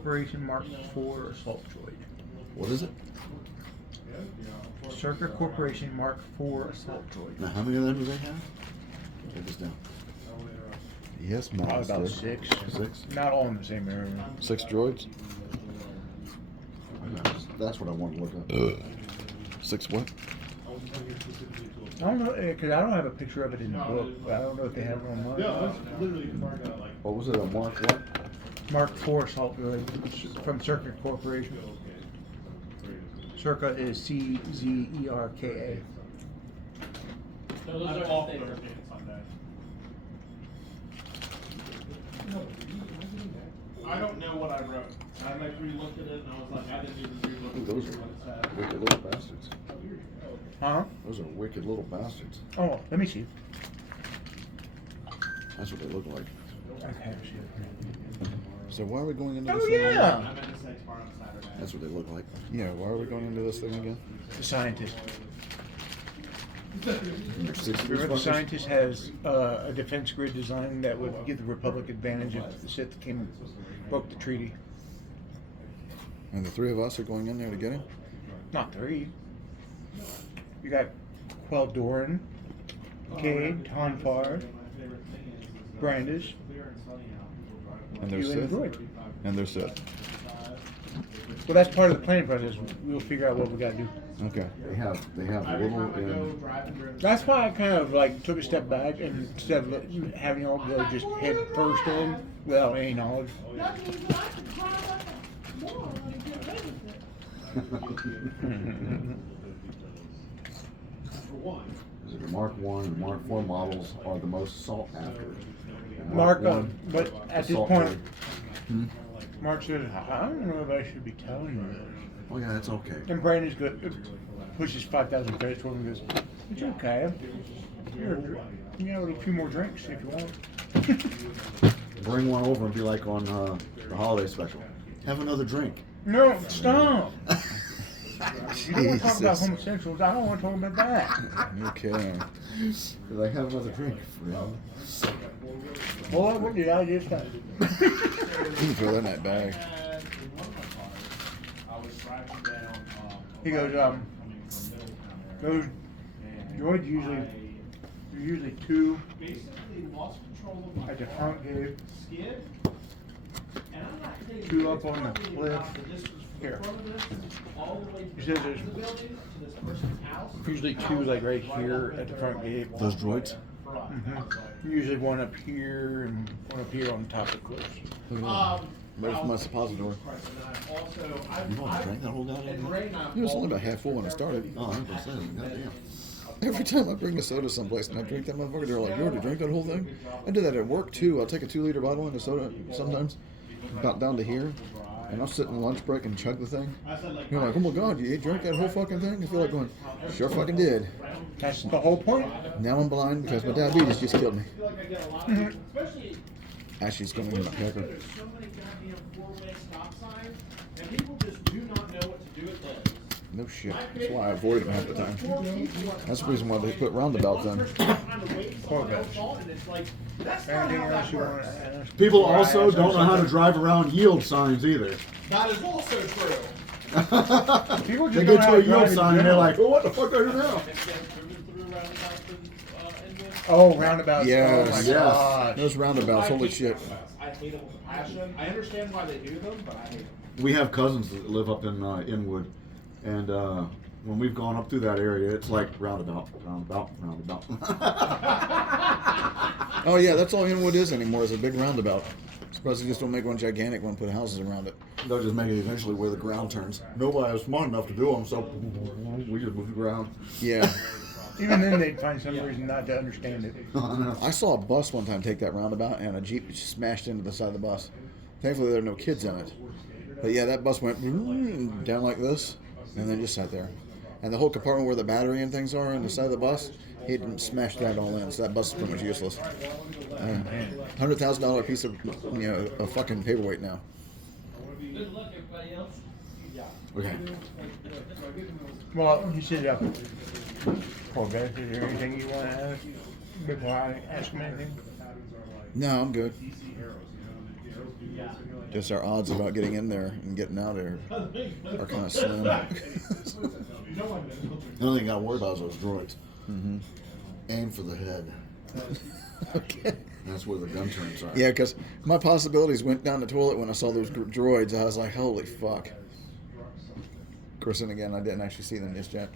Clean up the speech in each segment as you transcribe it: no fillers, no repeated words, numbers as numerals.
Corporation Mark IV assault droid. What is it? Circa Corporation Mark IV assault droid. Now, how many of them do they have? Take this down. Yes, Probably master. about six. Six? Not all in the same area. 6 droids? That's what I want to look up. 6 what? I don't know, because I don't have a picture of it in the book, but I don't know if they have it online. What was it, a Mark what? Mark IV assault droid from Circa Corporation. Circa is CZERKA. I don't know what I wrote. I like re-looked at it and I was like, I didn't even re-look Ooh, at those what are it said. wicked little bastards. Huh? Those are wicked little bastards. Oh, let me see. That's what they look like. Okay, So why are we going into oh this thing? yeah! I meant to say tomorrow on Saturday. That's what they look like. Yeah, why are we going into this thing again? The scientist. Number 6 Remember, the scientist has a defense grid design that would give the Republic advantage if the Sith broke the treaty. And the 3 of us are going in there to get him? Not 3. You got Quell Doran, Cade, Tonfar, Brandish, And they're you and Sith? the droid. And they're Sith. Well, that's part of the planning process. We'll figure out what we got to do. Okay. They have little and That's why I kind of like took a step back and instead of having y'all go just head first in without any knowledge. the Mark 1 and Mark 4 models are the most sought after. And Mark, 1 but at this assault point, droid. Mark says, I don't know if I should be telling you this. Oh yeah, it's okay. And Brandon's good, pushes 5,000 credits for him and goes, it's okay. Here, you can have a few more drinks if you want. Bring one over and be like on the holiday special. Have another drink. No, stop. You don't want to talk about homosexuals. I don't want to talk about that. Okay. Like, have another drink, friend. Boy, what did I just say? You can throw that in that bag. He goes, those droids usually 2 at the front gate, 2 up on the cliff. Here. He says there's usually 2 like right here at the front gate. Those droids? Mm-hmm. Usually 1 up here and 1 up here on top of the cliffs. There's my suppository. You don't want to drink that whole goddamn thing? It was only about half full when I started. Oh, I'm gonna say, goddamn. Every time I bring a soda someplace and I drink that motherfucker, they're like, you already drank that whole thing? I do that at work too. I'll take a 2-liter bottle in of soda sometimes, about down to here, and I'll sit in the lunch break and chug the thing. You're like, oh my god, you drank that whole fucking thing? I feel like going, sure fucking did. That's the whole point. Now I'm blind because my diabetes just killed me. Mm-hmm. Actually, it's going in my pecker. There's so many goddamn four-way stop signs, and people just do not know what to do with those. No shit. That's why I avoid them half the time. That's the reason why they put roundabouts in. Anything else you want to ask? People also don't know how to drive around yield signs either. That is also true. People just They don't get know how to a drive yield in sign and they're general. like, well, what the fuck do I do now? Oh, roundabouts. Yes. Oh my Yes. god. Those roundabouts, holy shit. I hate them with a passion. I understand why they do them, but I hate them. We have cousins that live up in Inwood, and when we've gone up through that area, it's like roundabout, roundabout, roundabout. Oh yeah, that's all Inwood is anymore, is a big roundabout. Surprised they just don't make one gigantic one, put houses around it. They'll just make it eventually where the ground turns. Nobody was smart enough to do them, so we just moved around. Yeah. Even then, they'd find some reason not to understand it. I saw a bus one time take that roundabout, and a Jeep smashed into the side of the bus. Thankfully, there were no kids in it. But yeah, that bus went down like this, and then just sat there. And the whole compartment where the battery and things are on the side of the bus, he didn't smash that all in, so that bus is pretty much useless. $100,000 piece of, a fucking paperweight now. Good luck, everybody else. Okay. Well, he said, Corvette, is there anything you want to ask before I ask him anything? No, I'm good. Just our odds about getting in there and getting out of there are kind of slim. The only thing I got worried about is those droids. Mm-hmm. Aim for the head. Okay. That's where the gun turns are. Yeah, because my possibilities went down the toilet when I saw those droids. I was like, holy fuck. Of course, and again, I didn't actually see them just yet.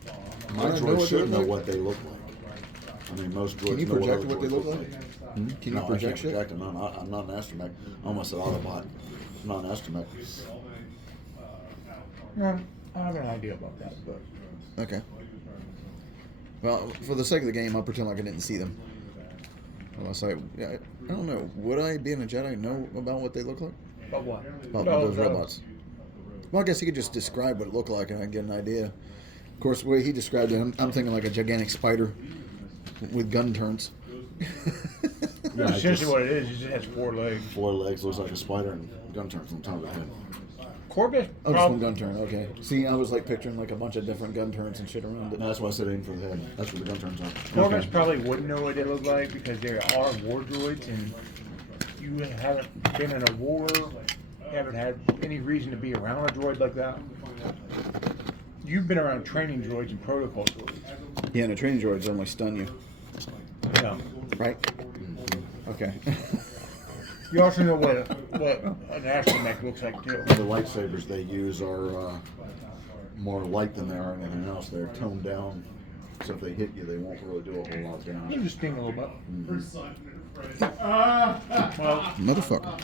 My droids should know what they look like. I mean, most droids Can you know project what what they other droids look like? Hmm? Can you No, project I can't shit? project them. I'm not an astromech. I almost said Autobot. I'm not an astromech. Well, I have an idea about that, but Okay. Well, for the sake of the game, I'll pretend like I didn't see them. Unless I don't know. Would I, being a Jedi, know about what they look like? but what? About those robots? Well, I guess he could just describe what it looked like and I'd get an idea. Of course, the way he described it, I'm thinking like a gigantic spider with gun turns. Yeah, That's it essentially just- what it is. It just has 4 legs. 4 legs, looks like a spider, and gun turns on top of the head. Corbett Oh, just one probably. gun turn. Okay. See, I was like picturing like a bunch of different gun turns and shit around it. No, that's why I said aim for the head. That's where the gun turns are. Corvettes probably wouldn't know what they look like because they are war droids, and you haven't been in a war, haven't had any reason to be around a droid like that. You've been around training droids and protocol droids. Yeah, and the training droids only stun you, Yeah. right? Okay. You also know what an astromech looks like too. The lightsabers they use are more light than they are anything else. They're toned down, so if they hit you, they won't really do a whole lot of You damage. can just sting a little bit. Mm-hmm. Well, Motherfucker.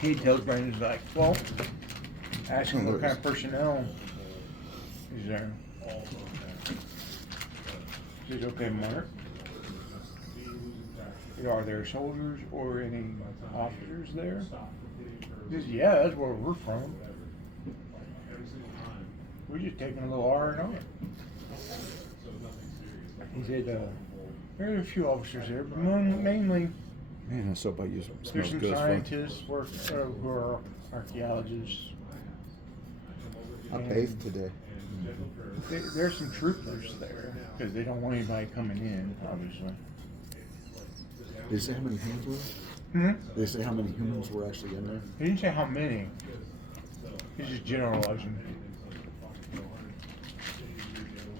he tells Brandon's like, well, ask him what kind of personnel is there. He says, okay, Mark. Are there soldiers or any officers there? He says, yeah, that's where we're from. We're just taking a little R&R. He said, there are a few officers there, but mainly Man, that soap I use there's smells some good as fuck. scientists who are archaeologists. I bathed today. There's some troopers there because they don't want anybody coming in, obviously. Did they say how many hands were there? Did they say how many humans were actually in there? He didn't say how many. He's just generalizing.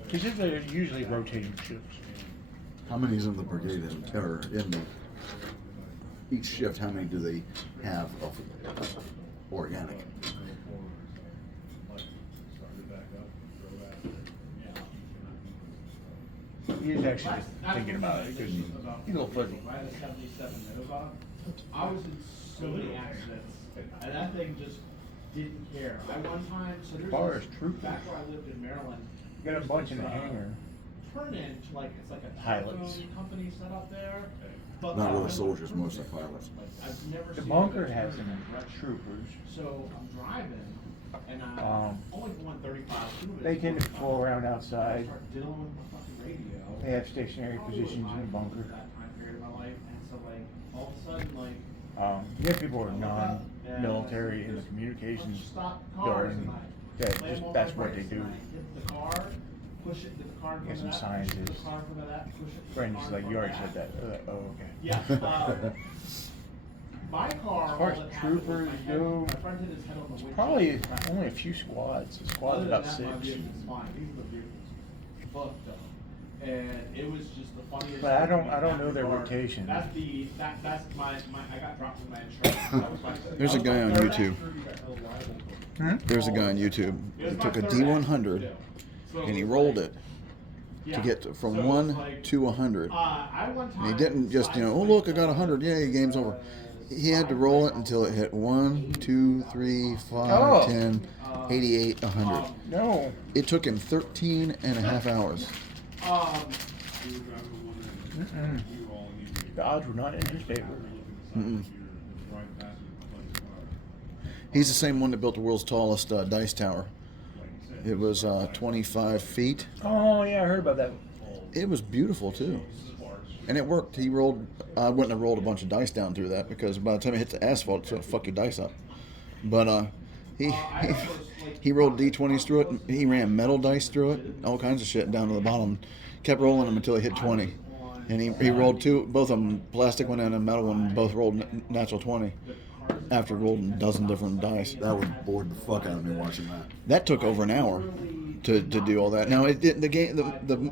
He said they're usually rotating shifts. How many's in the brigade or in the each shift? How many do they have of organic? He is actually just thinking about it because he's a little fuzzy. I had a 77 Nova. I was in so many accidents, and that thing just didn't care. I one time, so there's Far this, as troopers. back where I lived in Maryland. Got a there's bunch in this, the hangar. Turn in to like it's like a Pilots. telephone company set up there. But Not really soldiers, mostly pilots. Like, I've never The seen bunker it. has some troopers. So I'm driving, and I'm only going 35. They tend to flow around outside. Start dealing with my fucking radio. They have stationary positions in the bunker. That time period of my life, and so like all of a sudden like. You have people who are non-military in the communications building. That's what they do. Hit the car, push it, get the car Get some from that, scientists. push the car from that, push it. Brandon's like, you already said that. Oh, okay. Yeah. My car. As far as all that happened was troopers my head- go, my friend hit his head on the windshield. Probably only a few squads. A squad's Other about than that, my 6. vehicle's fine. These are the vehicles fucked up. And it was just the funniest. But I thing don't in that know their regard. rotation. That's my I got dropped from my insurance. That was my- There's that a was my guy on third YouTube. accident. There's a guy on YouTube who took a D100 and he rolled it to get from 1 to 100. And he didn't just, oh look, I got 100, yay, game's over. He had to roll it until it hit 1, 2, 3, 5, Oh. 10, 88, 100. No. It took him 13 and a half hours. The odds were not in his favor. Mm-mm. He's the same one that built the world's tallest dice tower. It was 25 feet. Oh, yeah, I heard about that. It was beautiful too. And it worked. He rolled, I wouldn't have rolled a bunch of dice down through that because by the time it hit the asphalt, it's going to fuck your dice up. But he rolled D20s through it. And he ran metal dice through it, all kinds of shit down to the bottom. Kept rolling them until he hit 20. And he rolled two, both of them, plastic one and a metal one, both rolled natural 20 after rolling a dozen different dice. That would bored the fuck out of me watching that. That took over an hour to do all that. Now, it did, the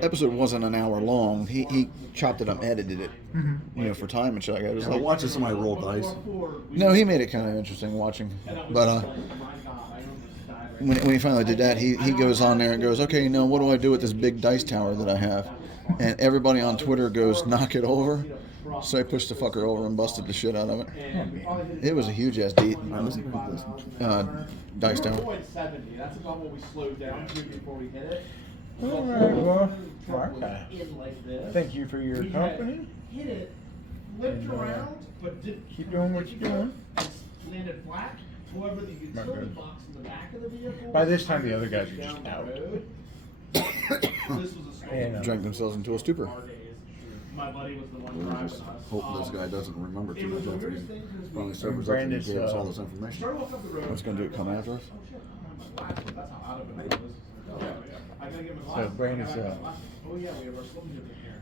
episode wasn't an hour long. He chopped it up, edited it, for time and shit like that. It was But like, watching somebody roll dice, no, he made it kind of interesting watching. But when he finally did that, he goes on there and goes, okay, what do I do with this big dice tower that I have? And everybody on Twitter goes, knock it over. So I pushed the fucker over and busted the shit out of it. It was a huge ass dice tower. 70. That's about what we slowed down to before we hit it. All right, well, Mark, In like this. thank you for your He company. hit it, flipped And, around, but didn't keep doing what you're doing. Landed flat. However, the Not utility good. box in the back of the vehicle. By this time, the other guys are just down the out. road. This was a story. And, Drank themselves into a stupor. My buddy was the one we driving just us. hope this guy doesn't remember too It was much the after weirdest he thing because finally we sobers up and Brandis, gave us all this information. started walking up the road. What's gonna do? Come after us? Oh shit, I don't have my glasses. That's how out of it I was. I gotta get my So glasses. Brandis, I got my glasses. Oh yeah, we have our slim jim in here.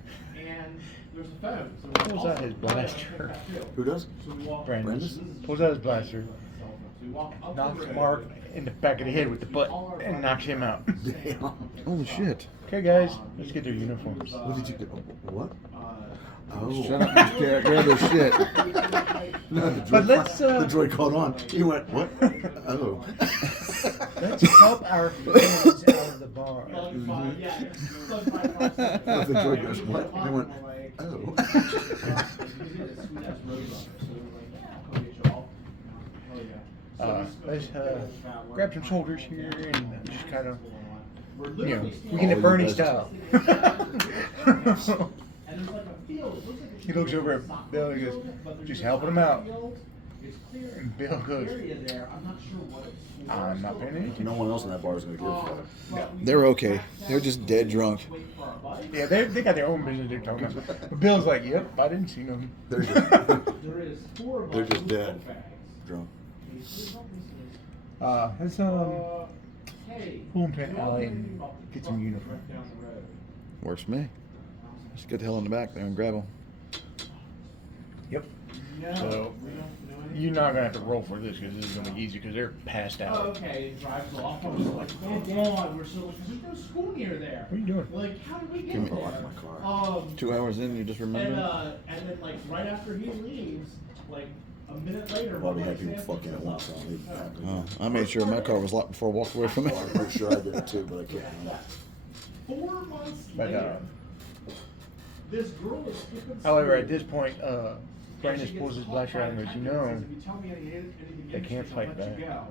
And there's a phone. So Pulls out his blaster. Who does? So we walk. Brandis Brandis? pulls out his blaster, So we walk up knocks the road. Mark in the back of the head with the butt, and knocks him out. Damn. Holy shit. Okay, guys, let's get their uniforms. What did you do? What? Oh. Shut up, Mr. Carrot. Grab their shit. No, the droid, But let's, the droid caught on. He went, what? Oh. Let's help our fans out of the bar. Yeah. The droid goes, what? They went, oh. Let's grab some shoulders here and just kind of, we Oh, can you Bernie guys- style. He looks over at Bill and he goes, just helping him out. And Bill goes, I'm not paying attention. No one else in that bar is going to give a fuck. They're okay. They're just dead drunk. Yeah, they got their own business they're talking about. But Bill's like, yep, I didn't see them. They're just dead. Drunk. Let's pull him to an alley and get some uniform. Works for me. Just get the hell in the back there and grab them. Yep. So you're not gonna have to roll for this because this is gonna be easy because they're passed Oh, out. okay, he drives off. I was like, oh god, we're so like, there's no school near there. What are you doing? Like, how did we get Give me- there? Lock my car. 2 hours in, you just remember? And then like right after he leaves, like a minute later, Probably one had of my people Sam fucking at picks us once. up. So I didn't have to. Oh, I made sure my car was locked before I walked away from it. I'm pretty sure I did it too, but I can't remember. 4 months But later, this girl is skipping however, school. at this point, Brandis And she pulls gets his caught blaster by out and the goes, detective and says, if you tell me anything they can't interesting, I'll fight let you back. go.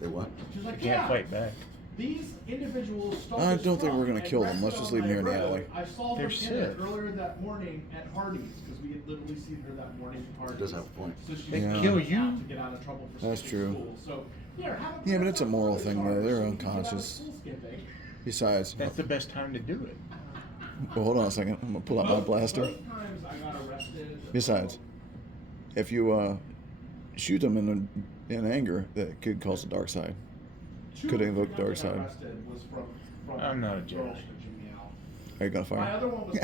They what? She's like, they can't yeah. fight back. These individuals stole I this don't think truck we're gonna and kill them. wrecked Let's it just on leave them here in the my road. alley. I saw They're her pin it sick. earlier that morning at Hardee's because we had literally seen her that morning at Hardee's. Does have a point. So she They was kill out you? to get out of trouble for That's skipping true. school. So, here, have Yeah, but it's a moral charge thing, though. They're so you can get out of unconscious. school skipping. Besides, That's the best time to do it. well, hold on a second. I'm gonna pull out my blaster. Both times I got arrested. Besides, if you shoot them in anger, that could cause the dark side. Two could of the invoke times dark I got side. arrested was from I'm not a girls judge. pitching me out. Are you gonna My fire? other one was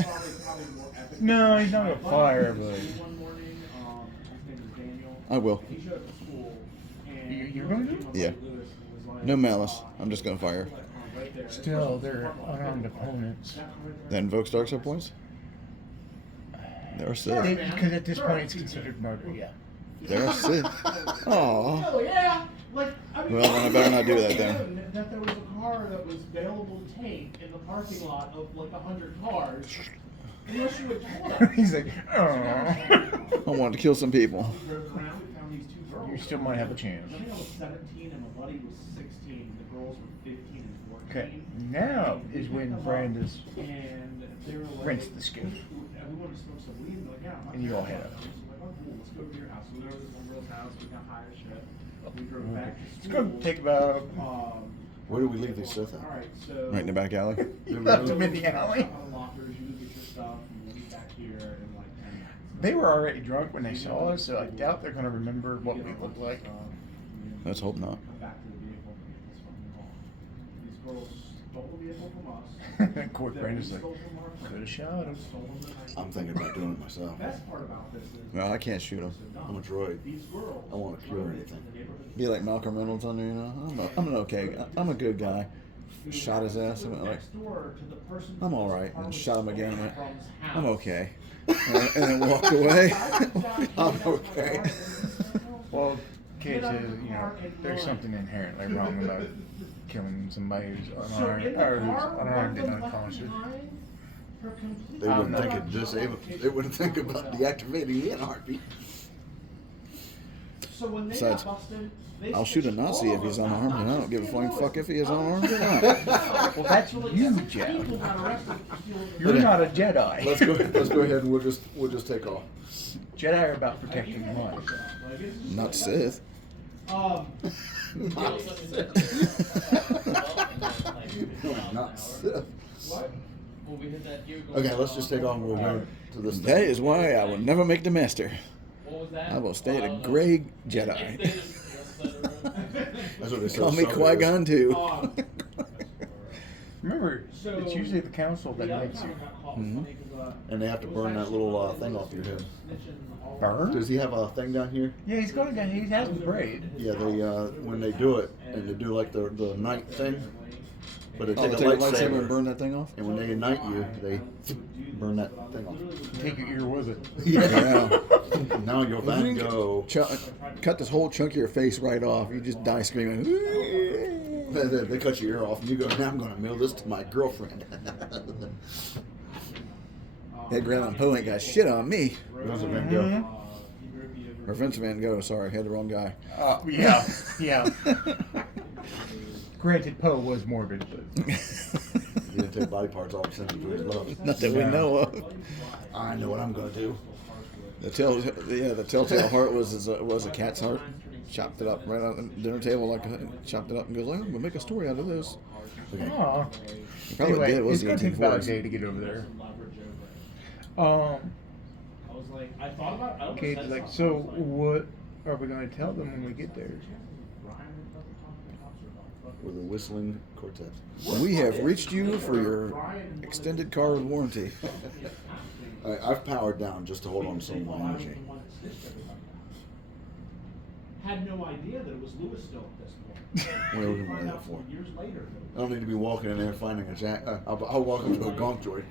probably more epic. No, he's not My gonna buddy fire, came to but- school one morning, his name is Daniel. I will. He showed up to school, and You're gonna do it? my buddy Yeah. Lewis was like, No malice. I'm just gonna fire. right there. Still, they're unarmed opponents. That invokes dark side points? They're Sith. Because at this point, it's considered murder, yeah. They're Sith. Aw. Oh yeah, like I mean. Well, then I better not do that then. That there was a car that was available to take in the parking lot of like 100 cars. Unless you had told us. He's like, oh. I wanted to kill some people. We drove around, we found these two girls. You still might have a chance. I think I was 17 and my buddy was 16. The girls were 15 and 14. Okay, now is when Brandis And they were like, rents the skiff. And we wanted to smoke some weed. And they're like, yeah, my And you all parents head want it. I was like, oh, cool, let's go to your house. So we went over to this one girl's house. We got high as shit. We drove back to It's school. gonna take about. Where do we leave these Sith at? All right, so. Right in the back alley. You left them in the alley. Lockers, you get your stuff, and we'll be back here in like 10 minutes. They were already drunk when they saw us, so I doubt they're gonna remember what we look like. Let's hope not. Come back to the vehicle and get this fucking call. These girls stole the vehicle from us. Court friend is like, could have shot him. I'm thinking about doing it myself. Best part about this is No, I can't shoot him. I'm a droid. these girls. I want to cure anything. Be like Malcolm Reynolds on there, you know. I'm an okay. I'm a good guy. Shot his ass. I'm like, I'm all right. And shot him again. I'm like, I'm okay. And then walked away. I'm okay. Well, kids, you know, there's something inherently wrong about killing somebody who's unarmed or who's unarmed and unconscious. They wouldn't think of disable. They wouldn't think about deactivating me in a heartbeat. So when they Besides, got busted, I'll shoot a Nazi if he's unarmed, and I don't give a flying fuck if he is unarmed or not. Well, that's you, Jeff. You're not a Jedi. Let's go ahead and we'll just take off. Jedi are about protecting life. Not Sith. Not Sith. Not Sith. Okay, let's just take off and we'll go to this That thing. is why I will never make the master. I will stay a gray Jedi. That's what they said. Call me Qui-Gon too. Remember, it's usually the council that makes you. Mhm. And they have to burn that little thing off your head. Burn? Does he have a thing down here? Yeah, he's going. He has the braid. Yeah, they when they do it and they do like the night thing, but they Oh, take they a take a lightsaber and lightsaber burn that thing off? and when they ignite you, they burn that thing off. Take your ear with it. Yeah. Now you'll Van Gogh. Cut this whole chunk of your face right off. You just die screaming. They cut your ear off and you go, now I'm going to mail this to my girlfriend. Hey, Grandma Poe ain't got shit on me. That's a Van Gogh. Or Vincent Van Gogh, sorry, had the wrong guy. Yeah, yeah. Granted, Poe was morbid, but He didn't take body parts off and send them to his loves. Not that we know of. I know what I'm going to do. The telltale heart was a cat's heart. Chopped it up right on the dinner table, chopped it up and goes, "I'm gonna make a story out of this." aw. He probably Anyway, did. It was it's the gonna take about a 1840s. day to get over there. I was like, I thought about. I almost Okay, said like, something. so what are we gonna tell them when we get there? With a whistling quartet. We have reached you for your extended car warranty. I've powered down just to hold on to some of my energy. Had no idea that it was Lewis still at this point. What are we going to that for? Years later. I don't need to be walking in there finding a jack. I'll walk into a gonk droid.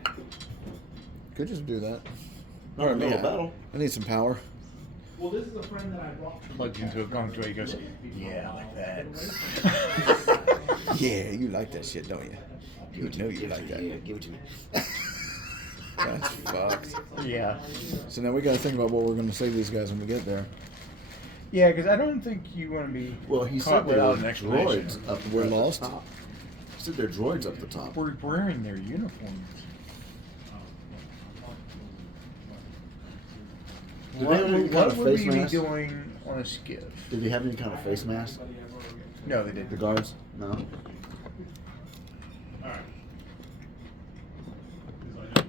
Could just do that. Not in the middle of battle. I need some power. Well, this is a friend that I brought. Plugged into a gong joy, he goes, yeah, like that. Yeah, you like that shit, don't you? You know you like that. Give it to me. That's fucked. Yeah. So now we got to think about what we're going to say to these guys when we get there. Yeah, because I don't think you want to be Well, he caught said there were without an explanation. droids up We're at the lost? top. He said there are droids up the top. We're wearing their uniforms. Did they have any kind What of would face we be mask? doing on a skiff? Did he have any kind of face mask? No, they The didn't. guards? No.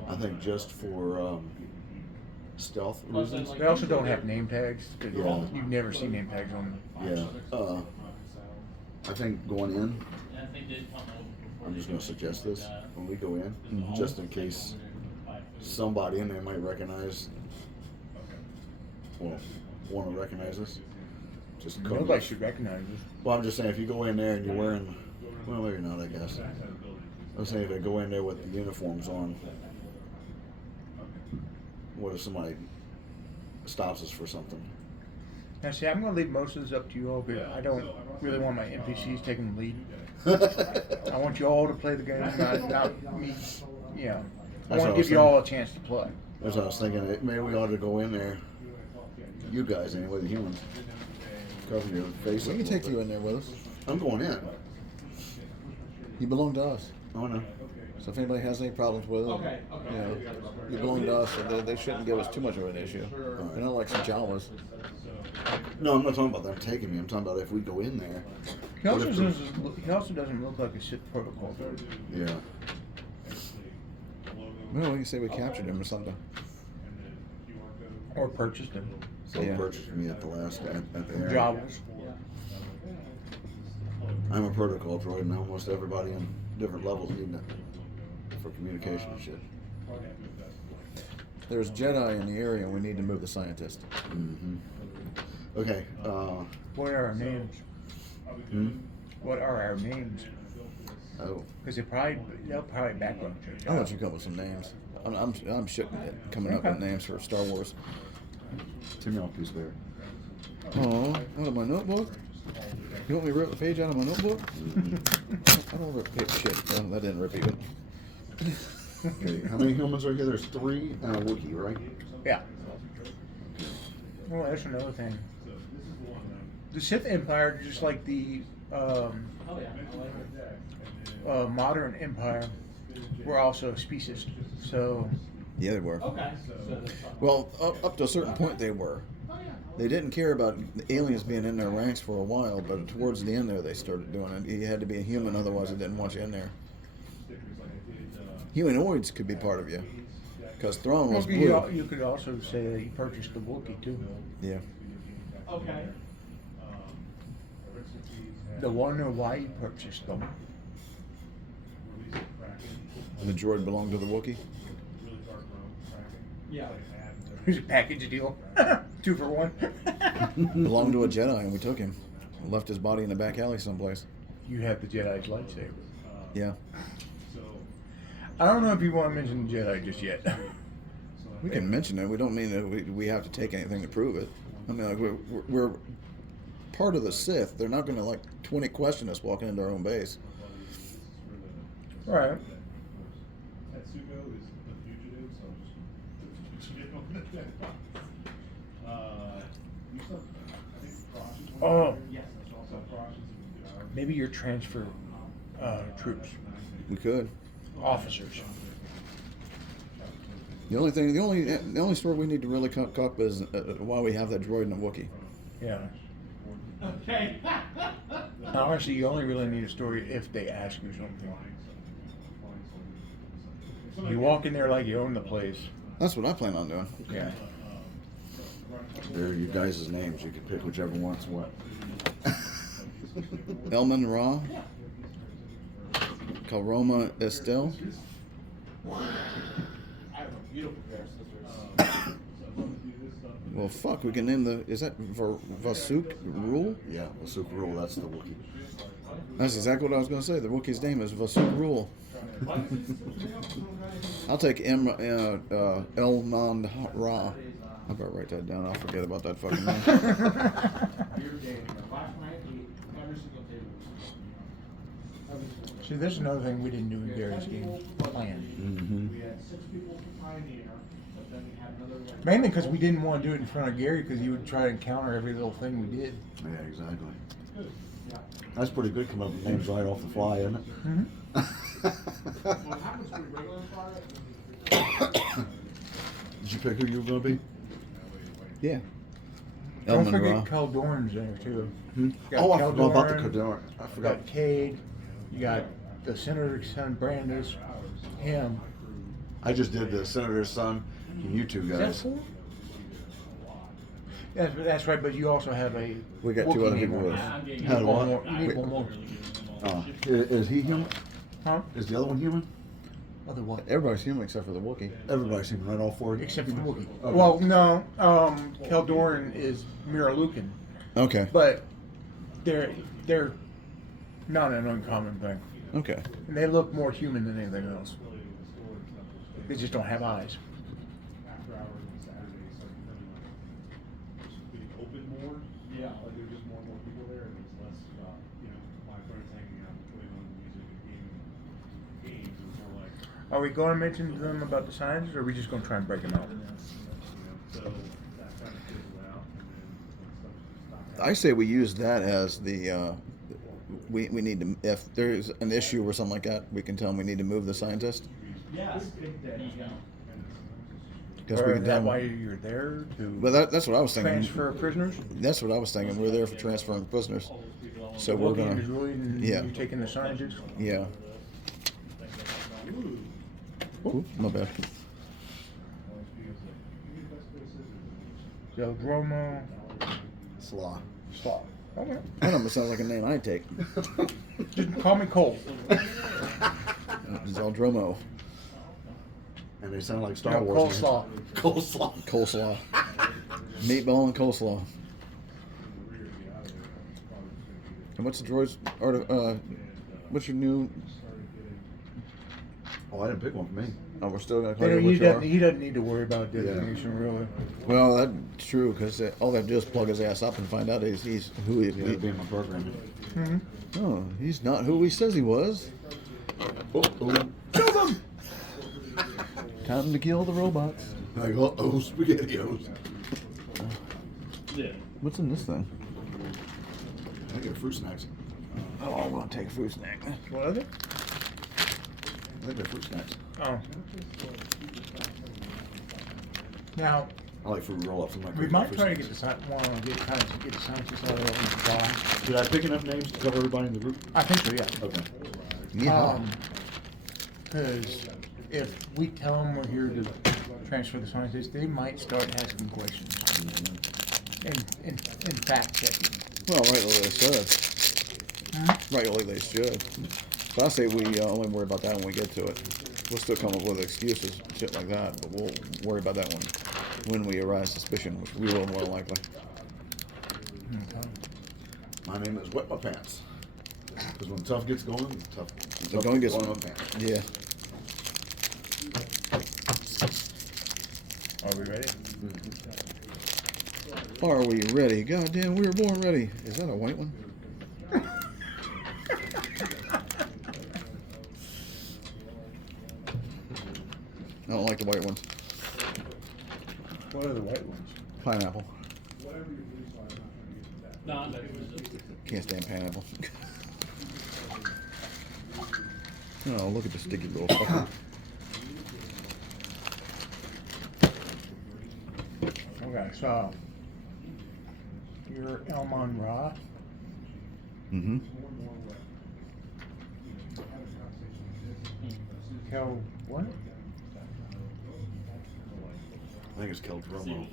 I think just for stealth reasons. They also don't have name tags. 'Cause Yeah. You've never seen name tags on them. Yeah. I think going in, I'm just going to suggest this when we go in, just in case somebody in there might recognize, well, want to recognize us. Just come Nobody in. should recognize us. Well, I'm just saying if you go in there and you're wearing, well, maybe not, I guess. I'm saying if they go in there with the uniforms on, what if somebody stops us for something? Now, see, I'm going to leave most of this up to you all, because I don't really want my NPCs taking the lead. I want you all to play the game, not me. Yeah. I That's want what I to was give you saying. all a chance to play. That's what I was thinking. Maybe we ought to go in there, you guys anyway, the humans, cover your face. We up can a take little you bit. in there with us. I'm going in. You belong to us. Oh no. So if anybody has any problems with it, Okay, you know, you belong to us, so they shouldn't give us too much of an issue. They're not like some Jawas. No, I'm not talking about them taking me. I'm talking about if we go in there. He also, what if he also doesn't look like a Sith protocol guard. Yeah. Well, we can say we captured him or something. Or purchased him. So Yeah. purchased me at the last at the area. Jobs. I'm a protocol droid, and almost everybody in different levels needing it for communication and shit. There's Jedi in the area, and we need to move the scientist. Mm-hmm. Okay. What are our names? What are our names? Oh. Because they'll probably background check. I'll let you come with some names. I'm shooting it, coming up with names for Star Wars. Take me off, piece of paper. Oh, out of my notebook? You want me to rip a page out of my notebook? I don't rip page shit. Well, that didn't rip even. Okay. How many humans are here? There's 3 and a Wookiee, right? Yeah. Oh, that's another thing. The Sith Empire, just like the modern Empire, were also speciest. So. Yeah, they were. Okay. Well, up to a certain point, they were. They didn't care about the aliens being in their ranks for a while, but towards the end there, they started doing it. You had to be a human, otherwise they didn't want you in there. Humanoids could be part of you, because Thrawn was blue. You could also say that he purchased the Wookiee too. Yeah. Okay. The wonder why he purchased them. The droid belonged to the Wookiee. Yeah. It was a package deal. 2 for 1. Belonged to a Jedi, and we took him. Left his body in the back alley someplace. You have the Jedi's lightsaber. Yeah. I don't know if you want to mention the Jedi just yet. We can mention it. We don't mean that we have to take anything to prove it. I mean, like we're part of the Sith. They're not going to like 20 question us walking into our own base. All right. Oh, maybe your transfer troops, We could. officers. The only story we need to really cock up is why we have that droid and a Wookiee. Yeah. Okay. Honestly, you only really need a story if they ask you something. You walk in there like you own the place. That's what I plan on doing. Yeah. They're you guys' names. You can pick whichever one's what. Elman Ra. Kalroma Estelle. I have a beautiful pair of scissors. Well, fuck, we can name is that Vasuk Rule? Yeah, Vasuk Rule. That's the Wookiee. That's exactly what I was going to say. The Wookiee's name is Vasuk Rule. I'll take Elman Ra. I better write that down. I'll forget about that fucking name. See, this is another thing we didn't do in Gary's game plan. Mm-hmm. We had 6 people for Pioneer, but then we had another one. Mainly because we didn't want to do it in front of Gary because he would try to counter every little thing we did. Yeah, exactly. That's pretty good coming up with names right off the fly, isn't it? Mm-hmm. What happens with regular fire? Did you pick who you were going to be? Yeah. Don't Elman forget Ra. Caldorn's there too. Hmm? You got Oh, I forgot about the Caldorn, Cador. I You forgot. got Cade. You got the senator's son Brandis. Him. I just did the Senator's Son and you two Is that guys. 4? That's right, but you also have a. We got 2 Wookiee other name people on with it. us. You Had need one one? more. You need one more. Is he human? Huh? Is the other one human? Other one. Everybody's human except for the Wookiee. Everybody's human, right? All 4 of you? Except for the Wookiee. Okay. Well, no. Caldorn is Miralukan, Okay. but they're not an uncommon thing, Okay. and they look more human than anything else. They just don't have eyes. Open more. Yeah. Like there's just more and more people there, and there's less, my friends hanging out and putting on music and games. It's more like, Are we going to mention to them about the signs, or are we just going to try and break them out? so that kind of fizzled out, and then when stuff just stopped I say we use that as the. We need to, if there's an issue or something like that, we can tell them we need to move the scientist. Yes, big day. Yeah. Because Or we is can that tell why them. you're there to But that's what I was thinking. transfer prisoners? That's what I was thinking. We're there for transferring prisoners. So we're Looking at the gonna. droid and Yeah. you taking the scientists? Yeah. Ooh, my bad. Del Dromo, Slaw. Slaw. Okay. One of them sounds like a name I'd take. Just call me Cole. Zeldromo. And they sound like Star No, Wars. coleslaw. Man. Coleslaw. Coleslaw. Meatball and coleslaw. And what's the droid's what's your new? Oh, I didn't pick one for me. Oh, we're still gonna He call you what you are. doesn't need to worry about designation, really. Well, that's true because all they have to do is plug his ass up and find out he's who he. Yeah, being my programmer. Mm-hmm. Oh, he's not who he says he was. Oh. Kill them! Time to kill the robots. Like, SpaghettiOs. Yeah. What's in this thing? I get fruit snacks. Oh, I'm gonna take a fruit snack. What is it? I think they're fruit snacks. Oh. Now, I like fruit roll-ups. I'm not we crazy might about try to fruit get the scientists out of there and try. snacks. Did I pick enough names to cover everybody in the group? I think so, yeah. Okay. Yeah. Because if we tell them we're here to transfer the scientists, they might start asking questions and fact checking. Well, rightly they should. Rightly they should. But I say we only worry about that when we get to it. We'll still come up with excuses, shit like that, but we'll worry about that when we arise suspicion, which we will more than likely. Okay. My name is Wet My Pants. Because when tough gets going, tough going gets going in my pants. Yeah. Are we ready? Are we ready? Goddamn, we were born ready. Is that a white one? I don't like the white ones. What are the white ones? Pineapple. No, it was just. Can't stand pineapple. Oh, look at the sticky little fucker. Okay, so you're Elmon Ra. Mm-hmm. Kel what? I think it's Keldromo.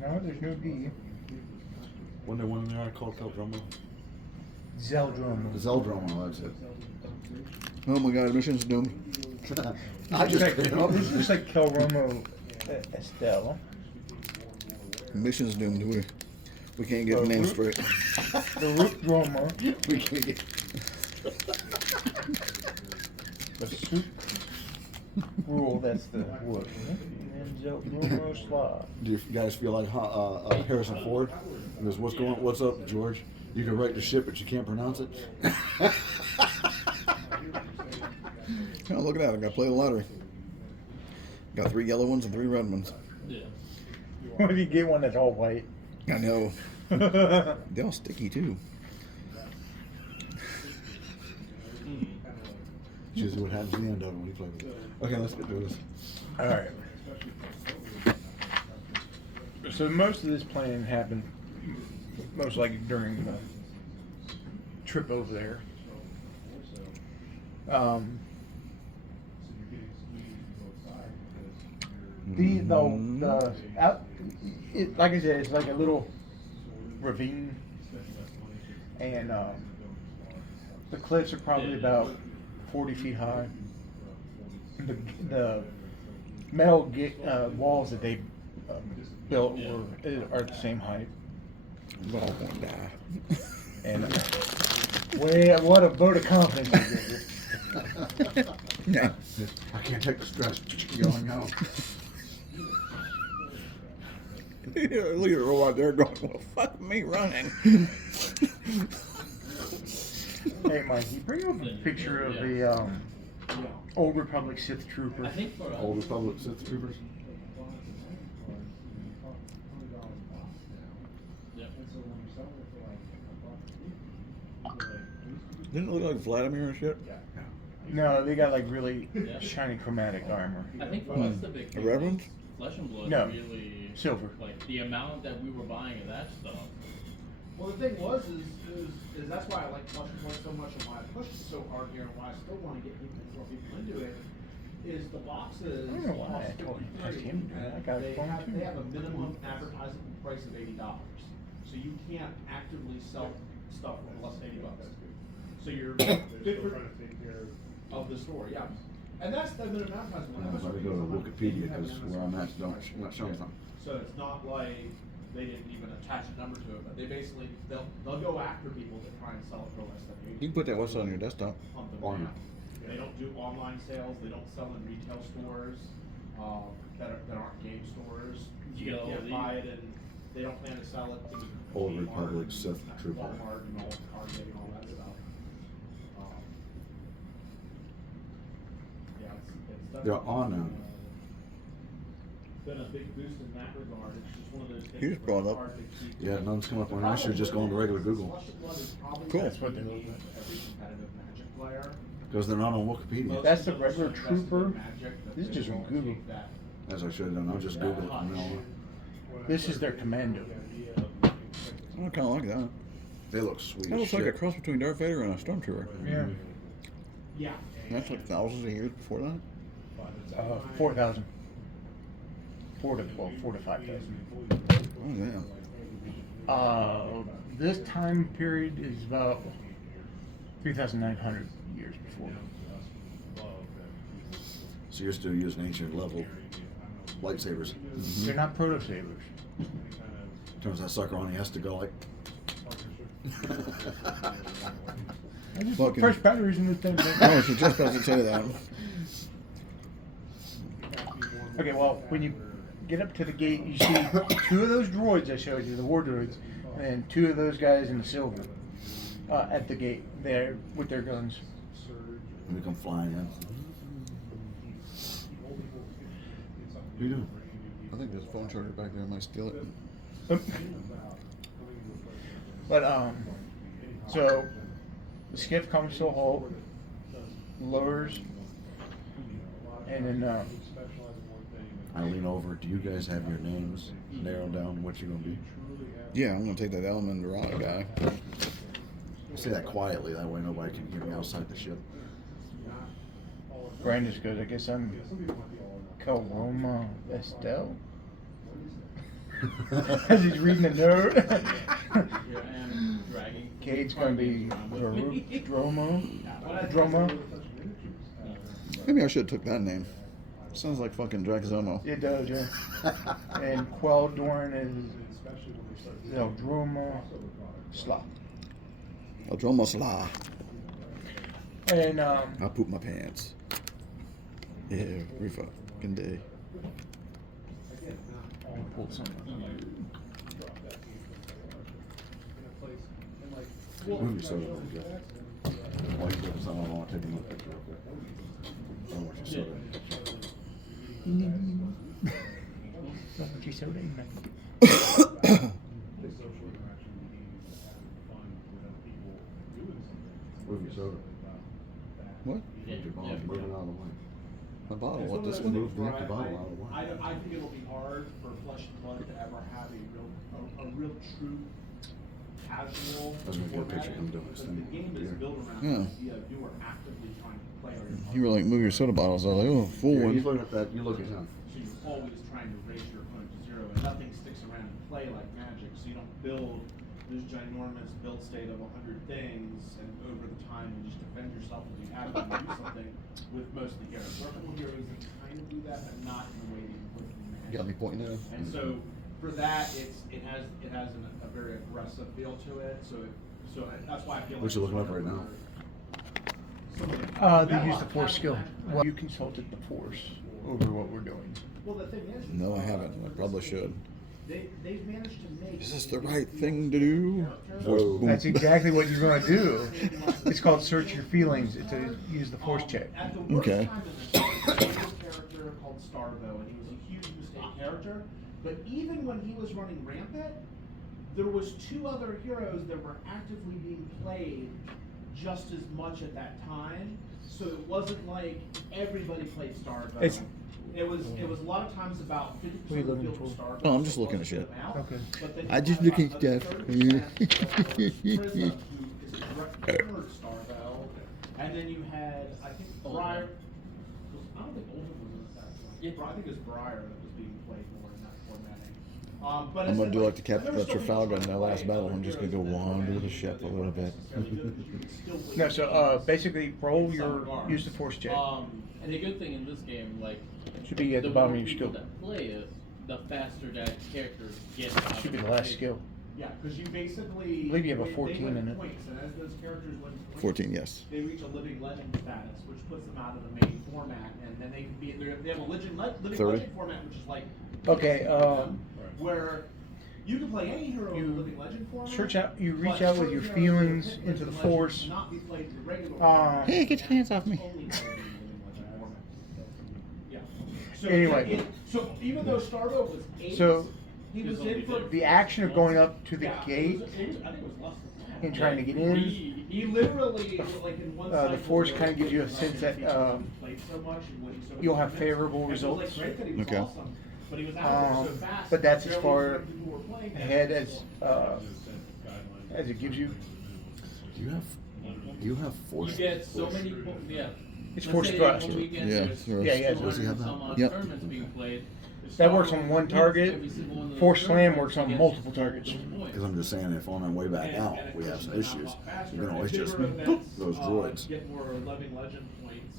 No, there's no D. Wasn't there one in there I called Keldromo? Zeldromo. Zeldromo, that's it. Oh my god, mission's doomed. I just This picked it up. is just like Kel Romo Estelle. Mission's doomed. We can't get the name straight. The Root Romo. We can't get. The soup rule, that's the wood. And Zeldromo Slav. Do you guys feel like Harrison Ford? He goes, what's up, George? You can write the shit, but you can't pronounce it. Oh, look at that. I got to play the lottery. Got 3 yellow ones and 3 red ones. Yeah. What if you get one that's all white? I know. They're all sticky, too. Just what happens at the end of it when you play with it. Okay, let's get through this. All right. So most of this planning happened most likely during the trip over there. Like I said, it's like a little ravine, and the cliffs are probably about 40 feet high. The metal walls that they built are the same height. We're all going to die. And what a vote of confidence you give you. Yeah. I can't take the stress. Going out. Look at the robot there going, well, fuck me running. Hey, Mikey, bring up a picture of the Old Republic Sith Trooper. I think for us. Old Republic Sith Troopers. Didn't it look like Vladimir and shit? No, they got like really shiny chromatic armor. I think for us the big The thing Reverend? was Flesh and Blood No. really Silver. like the amount that we were buying of that stuff. Well, the thing was, is that's why I like Flesh and Blood so much, and why I pushed it so hard here, and why I still want to get more people into it, is the boxes. I don't know why I told him to do that. I got it wrong, too. They have a minimum advertising price of $80, so you can't actively sell stuff for less than $80. So you're They're different trying to take care of the store, yeah. And that's the minimum advertising. I'm about to go to Wikipedia because where I'm at not showing something. So it's not like they didn't even attach a number to it, but they basically, they'll go after people that try and sell it for less than $80. You can put that website on your desktop. Pump them On. down. They don't do online sales, they don't sell in retail stores, that aren't game stores. You get all can't these? buy it and they don't plan to sell it to Old Kmart Republic, and Sith Trooper. Walmart and all, Target and all that stuff. Yeah, it's They're definitely, on been a big boost in that regard, it's just one of those things. You just where brought it's up. hard to keep- Yeah, none's come up on I should just go into regular Google. Flesh and Blood is probably Cool. the That's what they game look like. for every competitive Magic player. Because they're not on Wikipedia. That's the Most regular of those invested in Trooper. Magic, that This is they just on won't Google. take that. As I should have done. I'll just Google it from now on. This is their commando. I kind of like that. They look sweet That as looks like a shit. cross between Darth Vader and a Stormtrooper. Yeah. Yeah. That's like thousands of years before that. 4,000. 4 to 5,000. Oh damn. This time period is about 3,900 years before. So you're still using ancient level lightsabers. They're not proto sabers. Turns that sucker on, he has to go like. I just put Fucking- fresh batteries in the thing. I was just about to tell you that. Okay, well, when you get up to the gate, you see 2 of those droids I showed you, the war droids, and 2 of those guys in the silver at the gate there with their guns. And we come flying in. What are you doing? I think there's a phone charger back there. I might steal it. But so the skiff comes to a halt, lowers, and then I lean over. Do you guys have your names narrowed down? What you're gonna be? Yeah, I'm gonna take that Element Dorado guy. Say that quietly. That way nobody can hear me outside the ship. Brandis goes, I guess I'm Kaloma Estelle. As he's reading the note. And dragging. Cade's gonna be Dromo. Maybe I should have took that name. Sounds like fucking Draxomo. It does, yeah. And Queldoran is Dromo Slop. Eldromo Sla. And I poop my pants. Yeah, every fucking day. pull something. Move your soda over here. While you put this on, I want to take another picture real quick. I don't want your soda. Don't put your soda in there. Move your soda. What? Move your bottle. Move it out of the way. My bottle? What, this Move one? the empty bottle out of the way. I think it'll be hard for Flesh and Blood to ever have a real true casual That's a good format, picture of him doing this because thing. the game is Yeah. built around Yeah. the idea of you are actively trying to play or you're You were like, move your soda bottles. I was like, oh, full Here, one. he's looking at that. You look at him. So you're always trying to raise your opponent to zero, and nothing sticks around in play like Magic. So you don't build this ginormous build state of 100 things, and over the time you just defend yourself as you have to do something with most of the heroes. There are a couple heroes that kind of do that, but not in the way that you put it in Magic. Got me pointing at him. And so for that, it has a very aggressive feel to it. So that's why I feel. What you looking up right now? They use the force skill. Well, you consulted the force over what we're doing. Well, the thing is. No, I haven't. I probably should. They've managed to make. Is this the right thing to do? No. That's exactly what you're going to do. It's called search your feelings. It's to use the force check. At the worst Okay. time in the story, there was a character called Starvo, and he was a huge mistake character. But even when he was running rampant, there was 2 other heroes that were actively being played just as much at that time. So it wasn't like everybody played Starvo. It's- It was a lot of times about 50% What are you of the looking field was for? Starvo. Oh, I'm just so it looking at wasn't shit. going out. Okay. But then I you just had looking about at another stuff. 30% Prism, who is a direct counter to Starvo. And then you had, I think, Briar. don't think Oldham was at that point. Yeah. I think it was Briar that was being played more in that formatting. But I'm it's gonna do like- like the Captain there were still Trafalgar in people that last playing battle. other I'm just gonna heroes go that wander weren't the ship a little bit. necessarily good, but you could still win No, so games basically roll in your some regards. use the force check. And the good thing in this game, like, Should be at the the bottom more of your people skill. that play it, the faster that characters get. out Should be of the last game. skill. Yeah, because you basically. I believe you have a they 14 win in it. points, and as those characters win points, 14, yes. they reach a living legend status, which puts them out of the main format, and then they can be. They have a living 30. legend format, which is like. Okay, where you can play any hero in the living legend format. search out. You reach but out with your certain heroes feelings that fit into the Living Legend force. cannot be played in the regular format. Hey, get your hands off me. Only played in the Living Legend format. Yeah. So Anyway. so even though Stardo was 8, So, he was in for the action of going up to the yeah, gate I think it was less than that. and trying to get in, He literally, like in one the cycle, force there kind of was gives you a Living sense Legend that features he played so much and winning so many you'll have tournaments. favorable And it was, like, results. great that he was Okay. awesome, but he was out there so fast, but that's as barely far certain people were playing him. ahead as it gives you. You have force. You get so many, yeah. It's Let's force say thrust. one weekend Yeah, there's yeah. Yeah, yeah. 200 Does he have and that? some odd Yep. tournaments being played. That works on one target. Every single one of those Force slam tournaments works on gets multiple targets. those points. Because I'm just saying, if on our way back out we have some issues, you can always just Bigger boop events, those droids. Get more living legend points,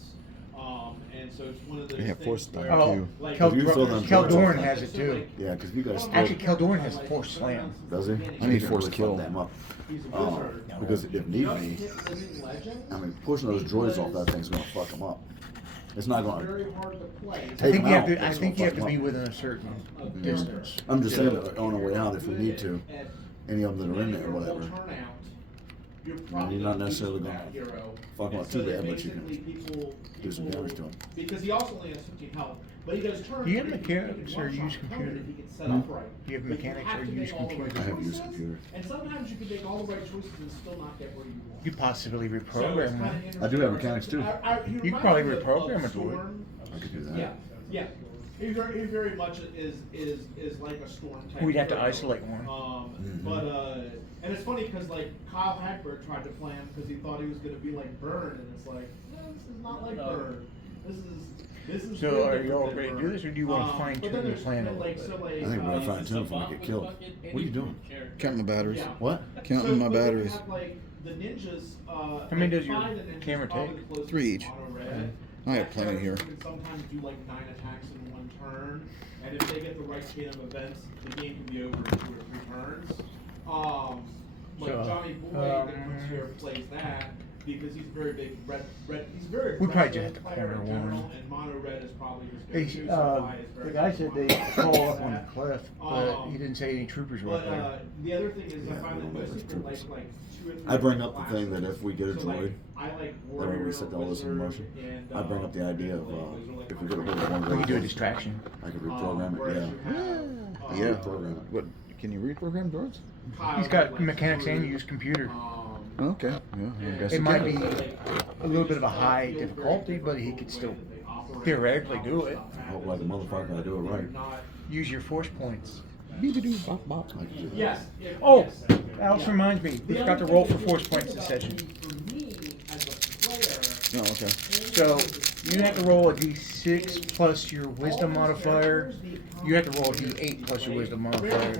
and so it's one of those They have things force where, time, Oh, too. like, If you throw them Keldorn droids has it too. Yeah, because you guys Actually, Keldorn has force slam. does he? I need force Really kill. fuck them up. He's a wizard. Because if need Just be, hit living legend, I mean, pushing those droids off that thing's gonna fuck them up. It's not it's gonna. very hard to play. I Take think them you have out, to. but I it's think you gonna have to fuck be 'em up. within a certain distance. I'm just saying that on our way out, if we need to, any of them that are in there or whatever. You're not necessarily gonna fuck 'em up too bad, but you can people do some damage to 'em. Because he also only has 15 health, but he does turns. Do you have where he mechanics can or one-shot use opponent computer? if he can set up right. Do you have But mechanics have or to use make all the right computer? I have used choices, computer. And sometimes you can make all the right choices and still not get where you want. You possibly So it's reprogram kinda one. interesting. I do have mechanics, too. He You could reminds probably me of reprogram a droid. Storm. I could do that. Yeah, yeah. He very much is like a storm type. We'd have to hero. isolate one. But and it's funny because like Kyle Hackberg tried to play him because he thought he was gonna be like Burn, and it's like, no, this is not like Burn. This is. So way are you all different than ready to Burn. do this, or do you want to fine but tune then your there's plan a like little so bit? like. I think we're gonna uh, fine tune before I get killed. What are you doing? Count my batteries. Yeah. What? Counting So, my but then you batteries. have, like, the ninjas. How many does your five of the ninjas camera probably take? the closest 3 to each. mono-red. I have That plenty here. character can sometimes do like 9 attacks in one turn, and if they get the right chain of events, the game can be over in 2 or 3 turns. Like So, Johnny Boy that comes here plays that because he's very big red. He's very. We probably aggressive just have to player in corner general, one. and mono red is probably his They, go-to. So why is the very guy said they fine. crawl up on the cliff, but Um, he didn't say any troopers were up But there. the other thing is, Yeah, I find we that don't most have people like troopers. 2 or 3. I bring up the classes. thing that if we get a So, like, droid, I like then warrior, we set all this in wizard, motion. and, I bring up the idea of those are, like, if we my get a hold of favorite. one We could do a droid, distraction. I could reprogram Whereas it. you Yeah. have, Yeah. Reprogram it. What? Can you reprogram droids? Kyle He's got like mechanics and Drew, use computer. Okay. Yeah, I guess It you might can. be a little bit of a high difficulty, but he could still theoretically do it. I hope like a motherfucker I do it right. Use your force points. Beep-a-doo, bop, bop. I could do that. Yes. Oh, yes. that also reminds me, we forgot to roll for force points this session. For me, as a player, Oh, okay. So you have to roll a d6 plus your wisdom modifier. You have to roll a d8 plus your wisdom modifier.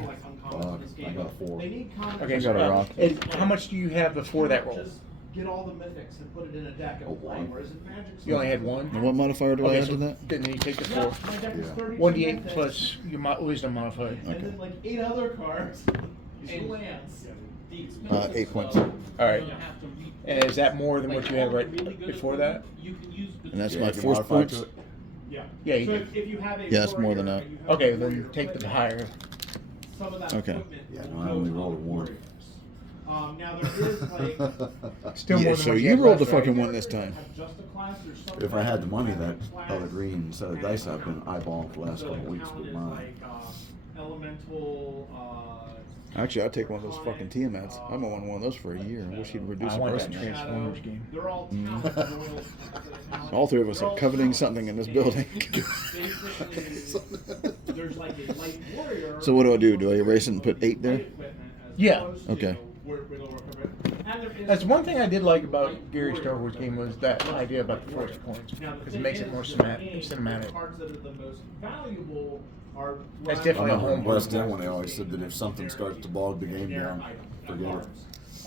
I got a 4. Okay, I so got a rock. and how much do you have before that roll? Just get all the mythics and put it in a deck Oh, and play. one. Whereas in Magic, You only had one? And what modifier do I Okay, add so to that? then you take the Yeah, 4. my deck is Yeah. 32 1d8 mythics, plus your wisdom modifier. and Okay. then like 8 other cards. And lands. The expensive 8 points. stuff, All right. you're gonna have to re- And is that more than like, what you had all the right really good before that? equipment You can use. And that's Yeah, my you can force modify points? to it. Yeah. Yeah, you so do. if you have a Yeah, it's more than warrior that. and you have Okay, a then warrior take the equipment, higher. Some of that Okay. equipment Yeah, will no, I go only to rolled a other 1. warriors. Now there is like Still Yeah, more than so what you had rolled the last, right? fucking one this time. have just a class, there's some If I had the classes money, that that have class other green set of and dice I've been talent. eyeballing for the last So, couple like, weeks talent with is mine. like, elemental, Actually, I'd take one of those fucking Tiamats. I'm on one of those for a year. I wish he'd reduce I the want price that on that. Transformers game. They're all talent, royal talent. All 3 of us are coveting something in this building. Basically, there's like a light warrior. So what do? Do I erase it and put 8 there? Yeah. Okay. That's one thing I did like about Gary's Star Wars game was that idea about the force points because it makes it more cinematic. The cards that are the most valuable are That's I definitely a remember in home West End when they always said that if something starts to bog the game down, forget it.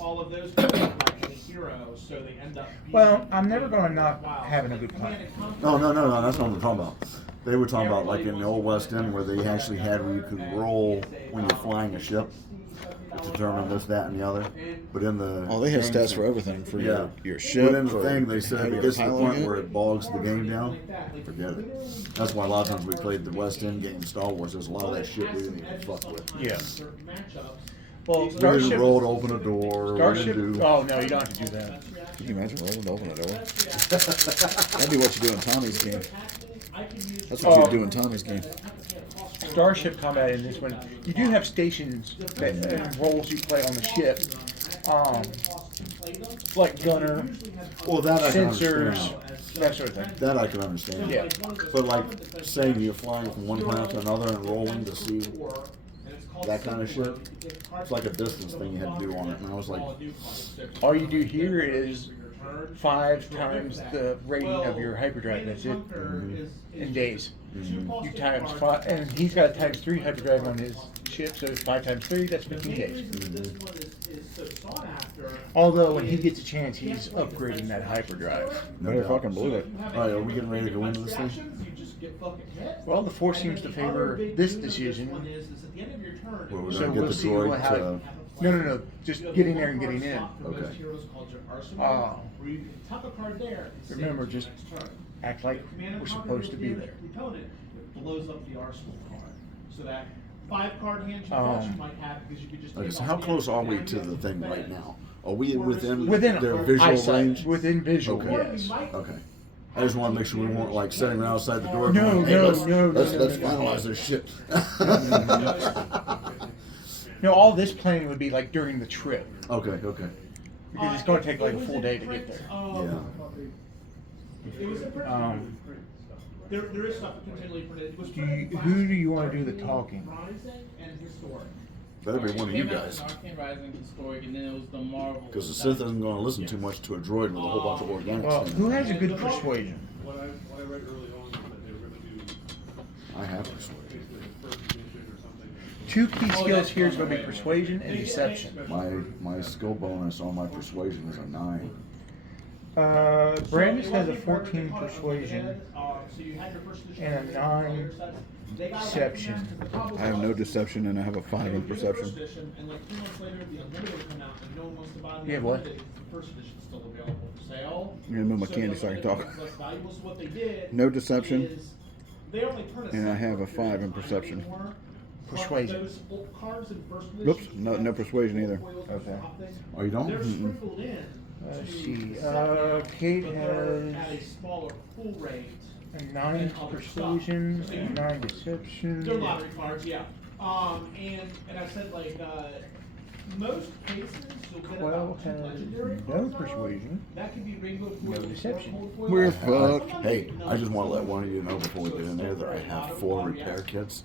all of those cards are like a hero, so they end up being Well, I'm never going to not having a good time. No, that's not what I'm talking about. They were talking about like in the old West End where they actually had where you could roll when you're flying a ship to determine this, that, and the other. But in the Oh, they have game stats thing- for everything for yeah. your ship. But in the for thing, they said how if it you're gets to the piloting point it. where it bogs the game down, forget it. That's why a lot of times we played the West End game in Star Wars. There's a lot of that shit we didn't even fuck with. Yeah. Well, We didn't Starship. roll to open a door. We Starship. didn't do. Oh no, you don't have to do that. Can you imagine rolling to open a door? That'd be what you do in Tommy's game. That's what you do in Tommy's game. Starship combat in this one, you do have stations that and roles you play on the ship, like gunner, Well, that I can sensors, understand. that sort of thing. That I can understand. Yeah. But like saying you're flying from one planet to another and rolling to see that kind of shit, it's like a distance thing you had to do on it. And I was like, All you do here is 5 times the rating of your hyperdrive. That's it. In days. You times 5, and he's got a times 3 hyperdrive on his ship, so 5 times 3, that's 15 days. Although when he gets a chance, he's upgrading that hyperdrive. Better fucking believe it. all right, are we getting ready to go into this thing? Well, the Force seems to favor this decision, Where we're so gonna get we'll the see droid what how. to. No, just getting there and getting in. Okay. Remember, just act like we're supposed to be there. It blows up the arsenal card. So that 5-card hand you might have because you could just. Okay, take so all how the close are we extra to the damage thing and right feds. now? Are we within Within their visual eyesight, range? within visual, Okay. yes. Okay. I just want to make sure we weren't like sitting around outside the door. No, going, hey, no, let's, no, no, let's, no, let's no, no. finalize this shit. No, all this planning would be like during the trip, Okay, okay. because it's going to take like a full day to get there. Yeah. It was a print. There is stuff continually printed. It was Who do you want to do the talking? and historic. Better be one of you guys. Arcane Rising, Historic, and then it was the Marvel. Because the Sith isn't going to listen too much to a droid with a whole bunch of organics. Well, things. who has a good persuasion? What I read early on was that they were gonna do I have persuasion. basically the first edition or something. 2 key skills here is going to be persuasion and deception. My skill bonus on my persuasion is a 9. Brandis has a 14 persuasion and a 9 deception. I have no deception and I have a 5 in perception. You have what? I'm gonna move my candy so I can talk. No deception, and I have a 5 in perception. Persuasion. Whoops, no persuasion either. Okay. Oh, you don't? Let's see. Kate has a 9 persuasion and 9 deception. They're lottery cards, yeah. And I said like most cases you'll get 12 about 2 has legendary no cards. persuasion. That could be rainbow foil, No deception. gold foil. We're fucked. Hey, I just want to let one of you know before we get in there that I have 4 repair kits.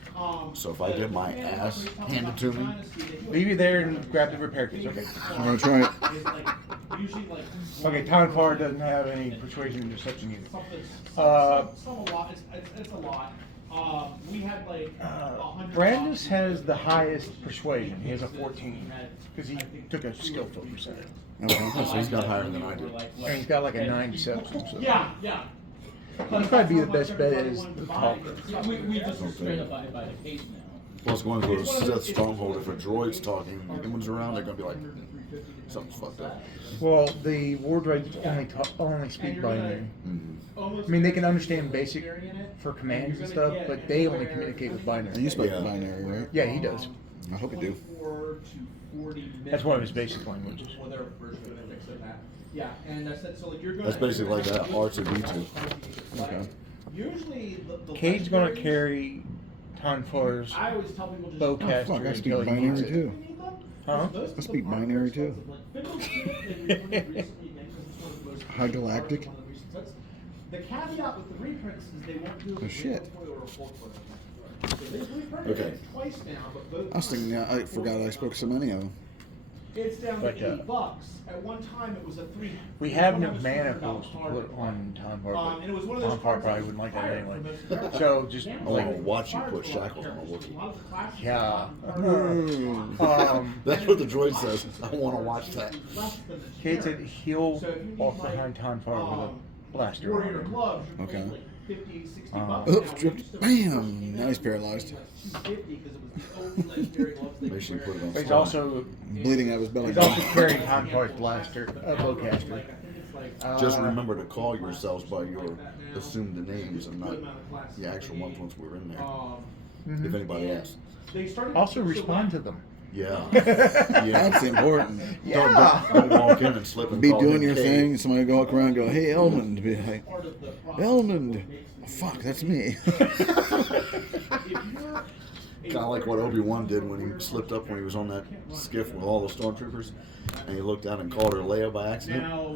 So if I get my ass handed to me, Leave you there and grab the repair kits. Okay. I'm gonna try it. Okay, Town Car doesn't have any persuasion and deception either. Some a lot. It's a lot. We had like 100. Brandis has the highest persuasion. He has a 14 because he took a skill filter center. Okay. so he's got higher than I do. And he's got like a 9 deception. So. Yeah. He'd probably be the best bet as the talker. We just straight up by the case now. Well, it's going to a Sith stronghold. If a droid's talking, and humans around, they're going to be like, something's fucked up. Well, the war droids only speak binary. Mm-hmm. I mean, they can understand basic for commands and stuff, but they only communicate with You binary. speak Yeah. binary, right? Yeah, he does. I hope you do. That's one of his basic languages. Yeah, and I said so. Like you're going. That's basically like that R2D2. Okay. Usually the Cade's gonna legendaries- carry Tonfar's I always tell people just. bowcaster fuck, I speak until he needs binary it. too. Huh? I speak binary too. High galactic. The caveat with the reprints is they won't do Oh, shit. So they've reprinted Okay. it twice now, but both I was thinking, I forgot I spoke so many of them. It's down But, to $8. At one time, it was a $3. We have enough $100 manacles to card. put on Time Bar, And it was one of those Time Bar cards probably that wouldn't like that was anyway. fired for most So just characters. I want to like, watch you put shackles on a Wookiee. yeah. Mm. That's what the droid says. I want to watch that. Kid said he'll walk behind Time Bar with a blaster. Warrior on. gloves, you're Okay. paying like 50, 60 Uh, bucks. Oops, now. tripped. Bam! Now he's paralyzed. Make sure you put it on. But he's slide. also Bleeding out of his belly. he's also carrying Time Bar's blaster, bowcaster. Just remember to call yourselves by your assumed names and not the actual ones once we're in there. Mhm. If anybody asks. Also respond to them. Yeah. That's important. Don't walk in and slip and Be call doing him your Cade. thing. Somebody go walk around and go, "Hey, Elmond." Be like, "Elmond." Fuck, that's me. Kind of like what Obi-Wan did when he slipped up when he was on that skiff with all the stormtroopers, and he looked down and called her Leia by accident. Now,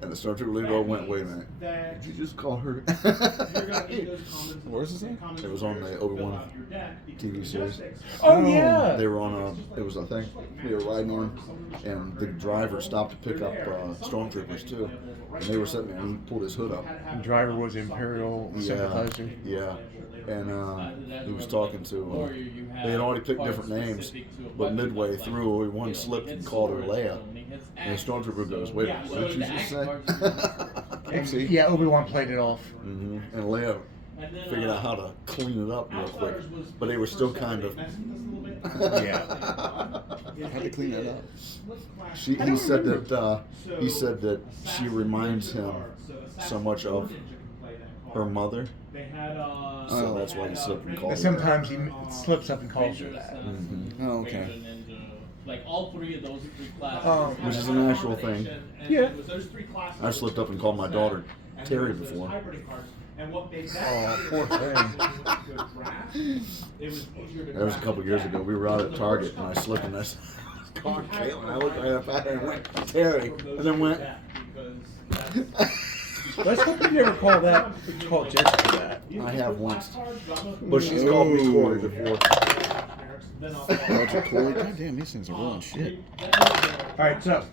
And the stormtrooper leaned over and went, "Wait a minute, that did you just call her?" you're gonna need those comments. Where's this at? comments It was on the Obi-Wan about your deck, because TV series. logistics- Oh yeah. They were on a, it was a thing we were riding on, and the driver stopped to pick up stormtroopers too, and they were sitting there, and he pulled his hood up. The driver was Imperial sympathizer. Yeah, and he was talking to. They had already picked different names, but midway through, Obi-Wan slipped and called her Leia, and the stormtrooper goes, "Wait, what did you just say?" And, yeah, Obi-Wan played it off. And Leia figured out how to clean it up real quick, but they were still kind of. Yeah. How'd they clean that up? He said that she reminds him so much of her mother, They had, so that's why he slipped and called But her. sometimes he slips up and calls her that. Oh, okay. Like all three of those three classes. Which is a natural thing. Yeah. I've slipped up and called my daughter Terry before. And what made Oh, poor thing. That was a couple years ago. We were out at Target, and I slipped and I said, "Call Caitlin." I looked right up at her and went, "Terry," and then went. Let's hope you never call Jessica that. I have once, but she's called me Corey before. Roger Corey. God damn, these things are rolling shit. Alright, so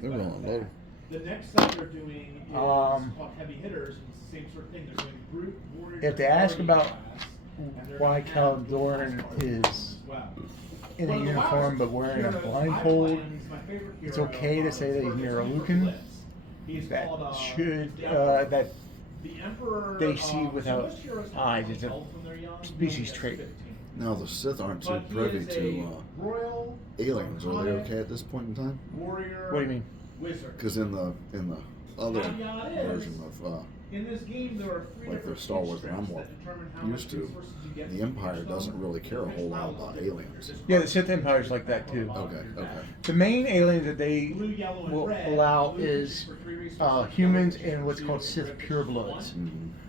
They're rolling low. The next stuff they're doing is called heavy hitters, and it's the same sort of thing. They're doing brute, warrior, if they ask guardian about class, and they're why gonna have Caldoran is as well. in a uniform but wearing a blindfold, it's okay to say that he's Miralukan. That should that The Emperor, they see so without most heroes have eyes is a health when they're young, species they trait. have 15. Now the Sith aren't too But he privy is to a royal aliens. Are they iconic okay at this point in time? warrior What do you mean? wizard. Because in the other Caveat is, version of in this game, there are three like the different Star Wars that I'm strengths more that determine how used much to, resources you get the from Empire each doesn't stone. really care a whole lot about aliens. Yeah, the Sith Empire's like that too. Okay. The main aliens that they Blue, yellow, and will red. allow Blue is for three resources. humans and what's called Sith purebloods,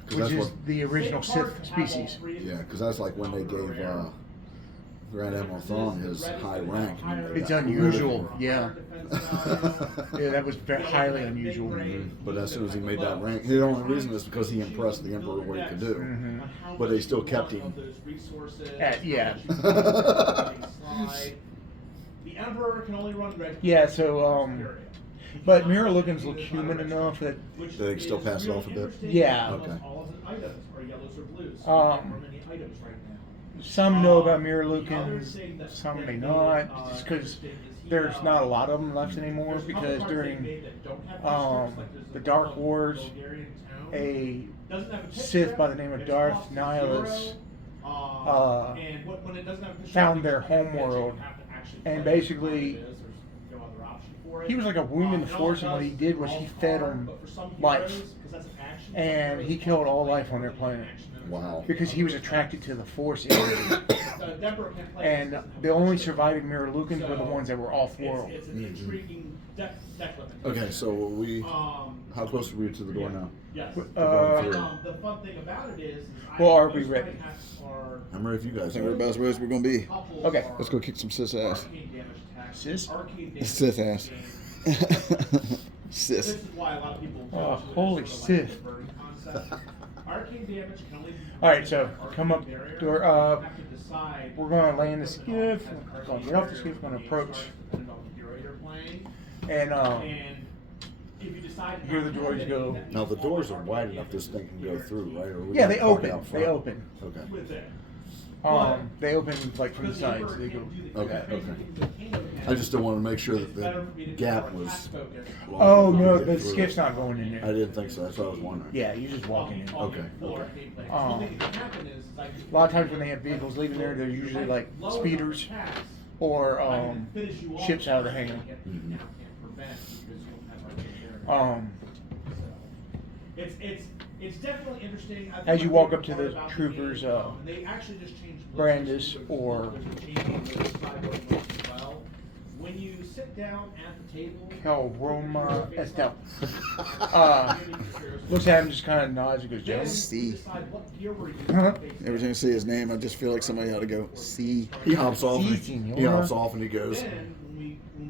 Because which that's is what, the original Same card Sith can have all species. three of yeah, them. because that's like when they gave Grand Admiral Thrawn his high rank. It's unusual, yeah. Yeah, Yeah, that was very highly unusual. But as soon as he made that rank, the only reason is because he impressed the Emperor what he could do. Mhm. But they still kept him. Yeah. The Emperor can only run red. Yeah, so but Miralukans look human enough that They can still pass it off a bit? Yeah. Okay. All of the items are yellows or blues. Um, There are many items right now. some know about Miralukans, some may not, just because there's not a lot of them left anymore. Because during the Dark Wars, a Sith by the name of Darth Nihilus found their homeworld, and basically he was like a wound in the force, and what he did was he fed them life, and he killed all life on their planet Wow. because he was attracted to the force energy. And the only surviving Miralukans were the ones that were off-world. It's an intriguing deck limit. Okay, so how close are we to the door now? Yes. Going And, through. the fun thing about it is Well, are we most ready? playhats are I'm ready if you I guys think we're are. about as ready as we're gonna be. couples Okay. are Let's go kick some sis ass. arcane damage attacks. Sis? Arcane damage Sith ass. games. This Sis. is why a lot of people Oh, go to it as holy sort of like Sith. a burning concept. Arcane arcane damage can only be Alright, so arcane come up barrier. door. You have to decide We're gonna land the skiff. as Gonna get off the skiff. Gonna approach. depending on the hero you're playing. And And if you decide to here not the have droids any, go. that Now means the all doors are arcane wide enough damage this thing can go through, right? Or we Yeah, got they parked open. out They front? open. Okay. with it. They open like from the Because the sides. Emperor They go. can't do the Okay, crazy okay. things that Kano can. I just don't want to make sure that It's better the for me to do gap more was. attack focus. long Oh enough to no, get the through. skiff's not going in I there. didn't think so. That's what I was wondering. Yeah, you're just walking in. On Okay, the floor, okay. gameplay. Um, The only thing that can happen is I can A lot of times when they have vehicles leaving there, they're usually like speeders or ships out of the hangar. Mhm. It's definitely interesting. As you walk up to the troopers, They actually just changed Brandis or when you sit down at the table. Roma Estel. Looks at him, just kind of nods and goes, Then "Gentlemen." See. you decide what gear we're using Huh? based Every time I see his name, I just feel like somebody ought to go, see. He hops off. Si, And senor. he hops off and he goes. Then when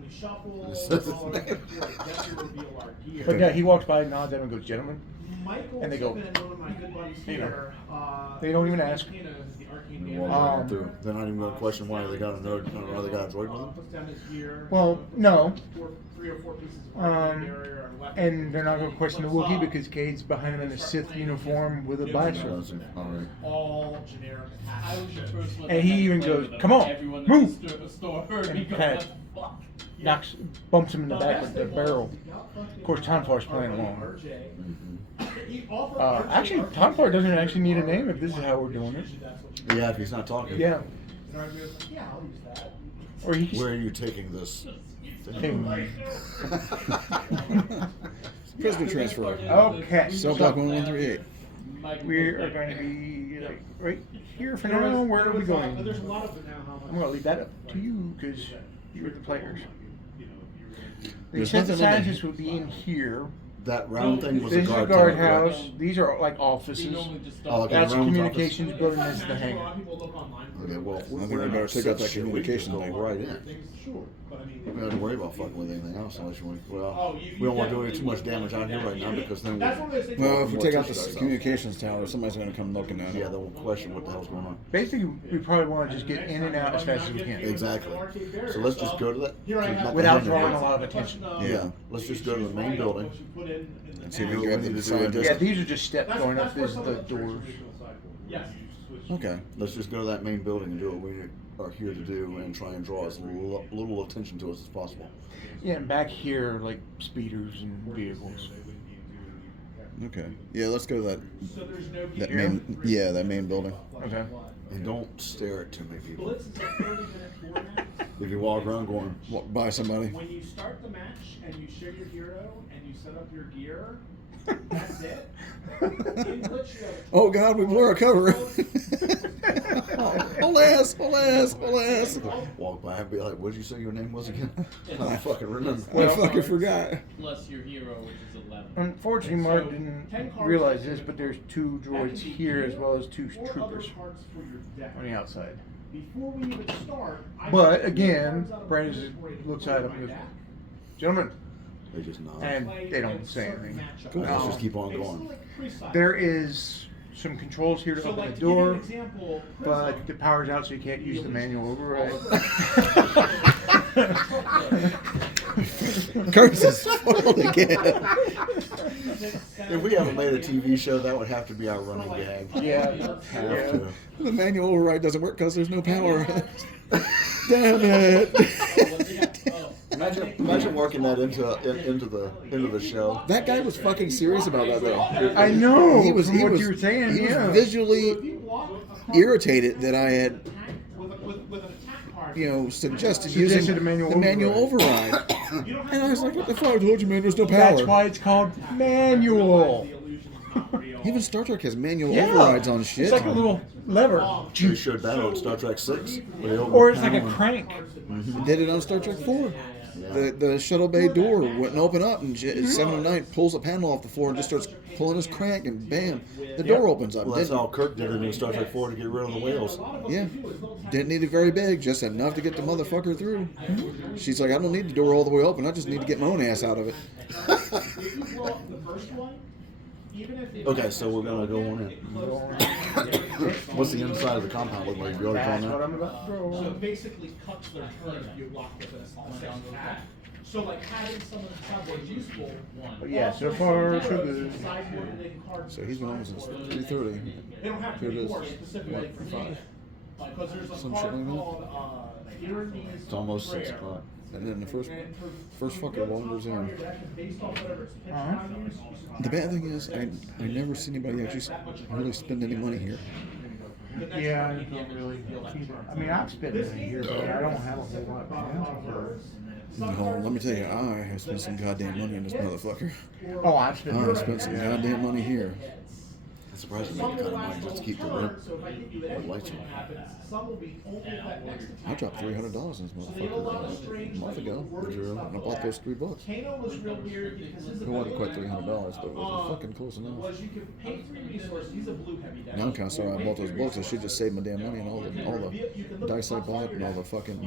we shuffle, This all is his our name. gear, then we reveal our gear. But yeah, he walks by, nods at him, and goes, "Gentlemen." Michael And they go, Tippin, one of my good buddies you know, here, they don't even ask. Kano is the arcane And damage. walk right Um, through. They're not even going to question why they got a nerd. Why they got a droid with them. Puts down his gear, Well, no. 3 or 4 pieces of arcane barrier and weapons. And they're not going to question the Wookiee because Cade's behind him in a Sith uniform with a blaster. All right. all generic attacks. I was the first one And that he had to even play goes, with them. "Come on, Everyone move!" in the store heard And me go, kinda "What the fuck?" Knocks, bumps him in the back with the barrel. Of course, Tonfar's playing along. Actually, Tonfar doesn't actually need a name if this is how we're doing it. Yeah, if he's not talking. Yeah. Yeah, I'll use that. Or he Where are you taking this? Thing. Prisoner transfer. Okay. Cell block 1138. We are going to be like, right here for now. Where are we going? There's a lot of it now. I'm going to leave that up to you because you're the players. They There's said the nothing on the- scientists would be in here. That round thing was This a is a guard guardhouse. tower, These are like They offices. normally just Oh, don't. okay. That's a Rome's communications office. building. That's the hangar. correct? Okay, well, if I think we we're better not take out that shit, we can communications go thing. right in. Sure, but I mean. We don't have to worry about fucking with anything else unless you want. Well, Oh, you we don't want to do any definitely too much damage out here right now because then That's one of those things. Well, if we we'll take out test the ourselves. communications tower, somebody's going to come looking at it. Yeah, they'll question what the hell's going on. Basically, we probably want to just get in and out as fast as we can. Exactly. So let's just go to that. not Without the drawing hangar. a lot of attention. Yeah, let's just go to the main building. And see if we Do can what grab we the need to do scientist. Yeah, these are just steps going up. This is the doors. Yes. Okay. Let's just go to that main building and do what we are here to do and try and draw as little attention to us as possible. Yeah, and back here, like speeders and vehicles. Okay. Yeah, let's go to So there's no that gear. main. Yeah, that main building. Okay. And don't stare at too many people. Blitz is a 30-minute format. If you walk around going, Walk by somebody. When you start the match and you share your hero and you set up your gear, that's it. In Blitz, you have Oh God, we blew our cover. Alas, alas, alas. walk by and be like, what did you say your name was again? I don't fucking remember. I fucking forgot. Plus your hero, which is 11. Unfortunately, Mark didn't realize this, but there's 2 droids here as well as 2 troopers on the outside. Before we even start, I But have again, cards out of Brandon incorporated looks for at him my and goes, deck. "Gentlemen," They just nod. and Play they don't against say certain anything. matchups. Cool. Let's just keep on It's going. like pre-side. There is some controls here to So, open like, the to give you an door, example, but Prism- the power's out, so you can't use the manual override. Curtis is spoiled again. If we haven't made a TV show, that would have to be our running gag. Yeah, Have yeah. to. The manual override doesn't work because there's no power. Damn it. Imagine working that into the show. That guy was fucking serious about that though. I know. He was. from He what was. you were saying. He Yeah. was visually irritated that I had, with an attack card. you know, suggested Suggested using the manual the manual override. override. You don't have And I was to like, worry what the about fuck? I told you, man, there's no That's power. why it's called manual. The illusion is not real. Even Star Trek has manual Yeah. overrides on shit. It's like a little lever. They showed that on Star Trek 6. where they opened Or the it's like a panel crank. Did it on Star Trek 4. The shuttle bay door wouldn't open up, and 709 pulls a panel off the floor and just starts pulling his crank, and bam, the door opens up. Well, that's Didn't- how Kirk did it in Star Trek 4 to get rid of the whales. Yeah. Didn't need it very big, just enough to get the motherfucker through. She's like, I don't need the door all the way open, I just need to get my own ass out of it. If you blow up the first one, even if it's Okay, so we're gonna go on in. What's the inside of the compound look like? You already That's drawn what that? I'm about to So draw. it basically cuts their turn if you block with a six attack. So like having some of the sideboard useful. But yeah, so Also, far so sometimes good. sideboarding cards So he's been on since sideboard. 3:30. They don't have to Here it be is. more specifically for me. Because there's a Some shit card like that. called Irony's It's almost 6 Prayer. o'clock. And then the first First fucker wanders in. Uh-huh. The bad thing is, I never see anybody actually really spend any money here. Yeah, I don't really either. I mean, I've spent money here, but I don't have a whole lot of cash. No, let me tell you, I have spent some goddamn money in this motherfucker. Oh, I've spent I money. spent some goddamn money here. It's surprising that kind of money just to keep the rent. The lights on. I dropped $300 in this motherfucker a month ago. Did you really? And I bought those 3 books. Kano was real weird because his It wasn't quite ability, $300, but it was fucking close enough. was you could pay 3 resources. He's a blue heavy deck. Now I'm kind of sorry I bought those books. I should just save my damn money and all the dice I bought and all the fucking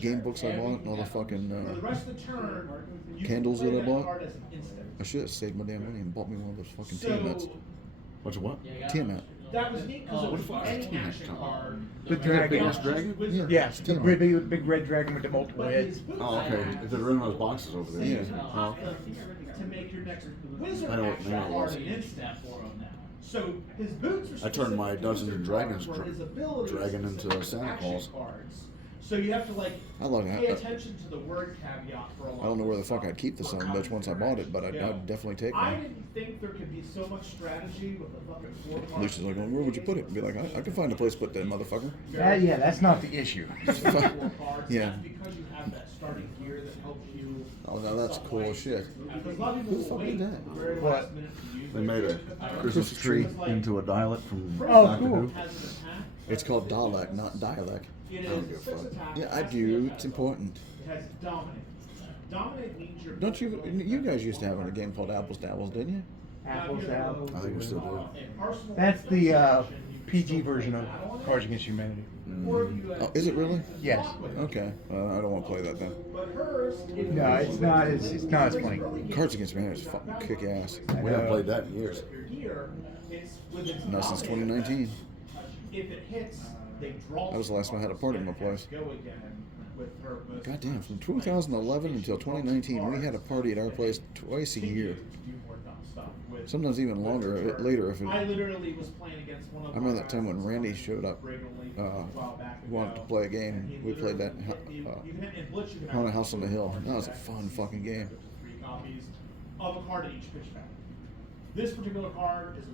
game books I bought and all the For the fucking rest of the turn, you candles can play that I bought. card as an instant. I should have saved my damn money and bought me one of those fucking So, Tiamats. What's what? Tiamat. that was neat because it was fuck is any Tiamat, action Tom? card. The dragon. Just dragon? wizard. Yes, the Tiamat. big red dragon with the multiple But heads. his boots Oh, okay. Is it in those boxes over there? Yeah. Oh. to make your next wizard I know what action name it was. card an instant. So his boots are I turned my specific to Dungeons wizard and Dragons cards, where his abilities dragon are into specific Santa action Claus. cards. So you have to like I like pay that. attention to the word caveat for a lot. I don't know of where the this fuck stuff. I'd keep the son of a bitch once I bought it, but I'd definitely take I one. didn't think there could be so much strategy with the fucking 4 cards. Lucia's like, well, where would you put it? And be like, I can find a place to put that motherfucker. Yeah, that's not the issue. Yeah. Yeah. Because you have that starting gear that helps you. Oh, now that's cool as shit. Because a lot of people Who the fuck will did wait that? till the very What? last minute to use They it. made a Christmas tree into a dialect from Oh, Doctor cool. Who. Has an attack. It's called Dalek, not dialect. It I don't is give a 6 fuck. attack. Yeah, I Has to be do. a It's important. It has dominate. Dominate means you're. Don't you? You guys used to have a game called Apples to Apples, didn't you? Apples to apples. I think we still do. That's the PG version of Cards Against Humanity. Oh, is it really? Yes. Okay. I don't want to play that then. But hers, if No, it's not as funny. Cards Against Humanity is fucking kick ass. We haven't played that in years. your gear, it's with its Not since dominate. 2019. If it hits, they draw. That was the last time I had a party in my place. Go again with her most of the Goddamn, time. from 2011 until 2019, we had a party at our place twice a year. Do more dumb stuff with- Sometimes even longer, later if it. I literally was playing against one of I remember my that time when guys Randy showed up, regularly uh, a while back he wanted ago, to play a and game. he We played that literally- you can- in Blitz, you can Haunted have House on the Hill. cards That was a back. fun fucking game. 3 copies of a card at each pitch value. This particular card is